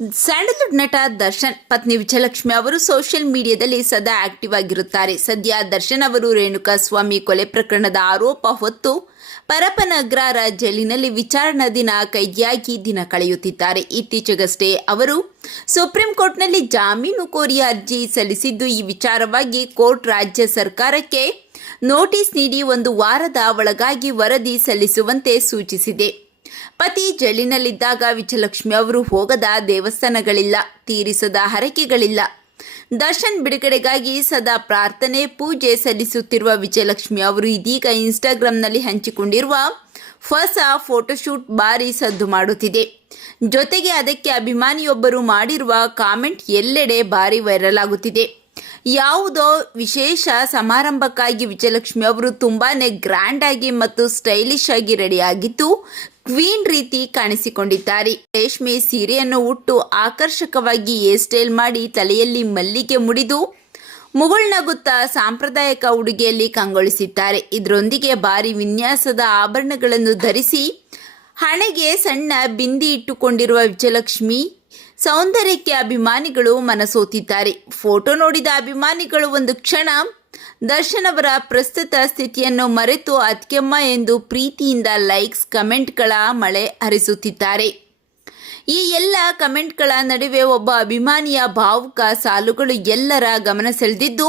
Sandalwood ನಟ ದರ್ಶನ್ ಪತ್ನಿ ವಿಜಯಲಕ್ಷ್ಮಿ ಅವರು ಸೋಷಿಯಲ್ ಮೀಡಿಯಾದಲ್ಲಿ ಸದಾ ಆಕ್ಟಿವ್ ಆಗಿರುತ್ತಾರೆ. ಸದ್ಯ ದರ್ಶನ್ ಅವರು ರೇಣುಕಾಸ್ವಾಮಿ ಕೊಲೆ ಪ್ರಕರಣದ ಆರೋಪ ಹೊತ್ತು ಪರಪನಗ್ರಹಾರ ಜೈಲಿನಲ್ಲಿ ವಿಚಾರಣಾಧೀನ ಕೈದಿಯಾಗಿ ದಿನ ಕಳೆಯುತ್ತಿದ್ದಾರೆ. ಇತ್ತೀಚೆಗಷ್ಟೇ ಅವರು ಸುಪ್ರೀಂ ಕೋರ್ಟ್ನಲ್ಲಿ ಜಾಮೀನು ಕೋರಿ ಅರ್ಜಿ ಸಲ್ಲಿಸಿದ್ದು, ಈ ವಿಚಾರವಾಗಿ ಕೋರ್ಟ್ ರಾಜ್ಯ ಸರ್ಕಾರಕ್ಕೆ ನೋಟಿಸ್ ನೀಡಿ 1 ವಾರದ ಒಳಗಾಗಿ ವರದಿ ಸಲ್ಲಿಸುವಂತೆ ಸೂಚಿಸಿದೆ. ಪತಿ ಜೈಲಿನಲ್ಲಿದ್ದಾಗ ವಿಜಯಲಕ್ಷ್ಮಿ ಅವರು ಹೋಗದ ದೇವಸ್ಥಾನಗಳಿಲ್ಲ, ತೀರಿಸದ ಹರಕೆಗಳಿಲ್ಲ. ದರ್ಶನ್ ಬಿಡುಗಡೆಗಾಗಿ ಸದಾ ಪ್ರಾರ್ಥನೆ ಪೂಜೆ ಸಲ್ಲಿಸುತ್ತಿರುವ ವಿಜಯಲಕ್ಷ್ಮಿ ಅವರು ಇದೀಗ ಇನ್ಸ್ಟಾಗ್ರಾಂನಲ್ಲಿ ಹಂಚಿಕೊಂಡಿರುವ ಹೊಸ ಫೋಟೋಶೂಟ್ ಭಾರಿ ಸದ್ದು ಮಾಡುತ್ತಿದೆ. ಜೊತೆಗೆ ಅದಕ್ಕೆ ಅಭಿಮಾನಿಯೊಬ್ಬರು ಮಾಡಿರುವ ಕಾಮೆಂಟ್ ಎಲ್ಲೆಡೆ ಭಾರಿ ವೈರಲ್ ಆಗುತ್ತಿದೆ. ಯಾವುದೋ ವಿಶೇಷ ಸಮಾರಂಭಕ್ಕಾಗಿ ವಿಜಯಲಕ್ಷ್ಮಿ ಅವರು ತುಂಬಾನೇ ಗ್ರ್ಯಾಂಡ್ ಆಗಿ ಮತ್ತು ಸ್ಟೈಲಿಶ್ ಆಗಿ ರೆಡಿಯಾಗಿದ್ದು ಕ್ವೀನ್ ರೀತಿ ಕಾಣಿಸಿಕೊಂಡಿದ್ದಾರೆ. ರೇಷ್ಮೆ ಸೀರೆಯನ್ನು ಉಟ್ಟು ಆಕರ್ಷಕವಾಗಿ ಹೇರ್ ಸ್ಟೈಲ್ ಮಾಡಿ ತಲೆಯಲ್ಲಿ ಮಲ್ಲಿಗೆ ಮುಡಿದು ಮುಗುಳ್ನಗುತ್ತಾ ಸಾಂಪ್ರದಾಯಿಕ ಉಡುಗೆಯಲ್ಲಿ ಕಂಗೊಳಿಸಿದ್ದಾರೆ. ಇದರೊಂದಿಗೆ ಭಾರಿ ವಿನ್ಯಾಸದ ಆಭರಣಗಳನ್ನು ಧರಿಸಿ ಹಣೆಗೆ ಸಣ್ಣ ಬಿಂದಿ ಇಟ್ಟುಕೊಂಡಿರುವ ವಿಜಯಲಕ್ಷ್ಮಿ ಸೌಂದರ್ಯಕ್ಕೆ ಅಭಿಮಾನಿಗಳು ಮನಸೋತಿದ್ದಾರೆ. ಫೋಟೋ ನೋಡಿದ ಅಭಿಮಾನಿಗಳು ಒಂದು ಕ್ಷಣ ದರ್ಶನ್ ಅವರ ಪ್ರಸ್ತುತ ಸ್ಥಿತಿಯನ್ನು ಮರೆತು ಅತ್ಕೆಮ್ಮ ಎಂದು ಪ್ರೀತಿಯಿಂದ ಲೈಕ್ಸ್ ಕಮೆಂಟ್ಗಳ ಮಳೆ ಹರಿಸುತ್ತಿದ್ದಾರೆ. ಈ ಎಲ್ಲ ಕಮೆಂಟ್ಗಳ ನಡುವೆ ಒಬ್ಬ ಅಭಿಮಾನಿಯ ಭಾವುಕ ಸಾಲುಗಳು ಎಲ್ಲರ ಗಮನ ಸೆಳೆದಿದ್ದು,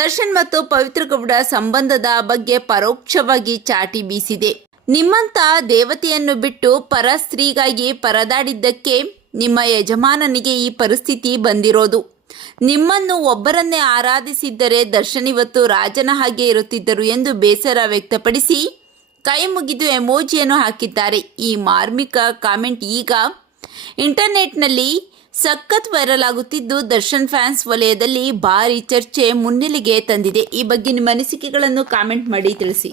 ದರ್ಶನ್ ಮತ್ತು ಪವಿತ್ರ ಗೌಡ ಸಂಬಂಧದ ಬಗ್ಗೆ ಪರೋಕ್ಷವಾಗಿ ಚಾಟಿ ಬೀಸಿದೆ. ನಿಮ್ಮಂತ ದೇವತೆಯನ್ನು ಬಿಟ್ಟು ಪರ ಸ್ತ್ರೀಗಾಗಿ ಪರದಾಡಿದ್ದಕ್ಕೆ ನಿಮ್ಮ ಯಜಮಾನನಿಗೆ ಈ ಪರಿಸ್ಥಿತಿ ಬಂದಿರೋದು. ನಿಮ್ಮನ್ನು ಒಬ್ಬರನ್ನೇ ಆರಾಧಿಸಿದ್ದರೆ ದರ್ಶನ್ ಇವತ್ತು ರಾಜನ ಹಾಗೆ ಇರುತ್ತಿದ್ದರು ಎಂದು ಬೇಸರ ವ್ಯಕ್ತಪಡಿಸಿ ಕೈ ಮುಗಿದು ಎಮೋಜಿಯನ್ನು ಹಾಕಿದ್ದಾರೆ. ಈ ಮಾರ್ಮಿಕ ಕಾಮೆಂಟ್ ಈಗ ಇಂಟರ್ನೆಟ್ನಲ್ಲಿ ಸಖತ್ ವೈರಲ್ ಆಗುತ್ತಿದ್ದು, ದರ್ಶನ್ ಫ್ಯಾನ್ಸ್ ವಲಯದಲ್ಲಿ ಭಾರಿ ಚರ್ಚೆ ಮುನ್ನೆಲೆಗೆ ತಂದಿದೆ. ಈ ಬಗ್ಗೆ ನಿಮ್ಮ ಅನಿಸಿಕೆಗಳನ್ನು ಕಾಮೆಂಟ್ ಮಾಡಿ ತಿಳಿಸಿ.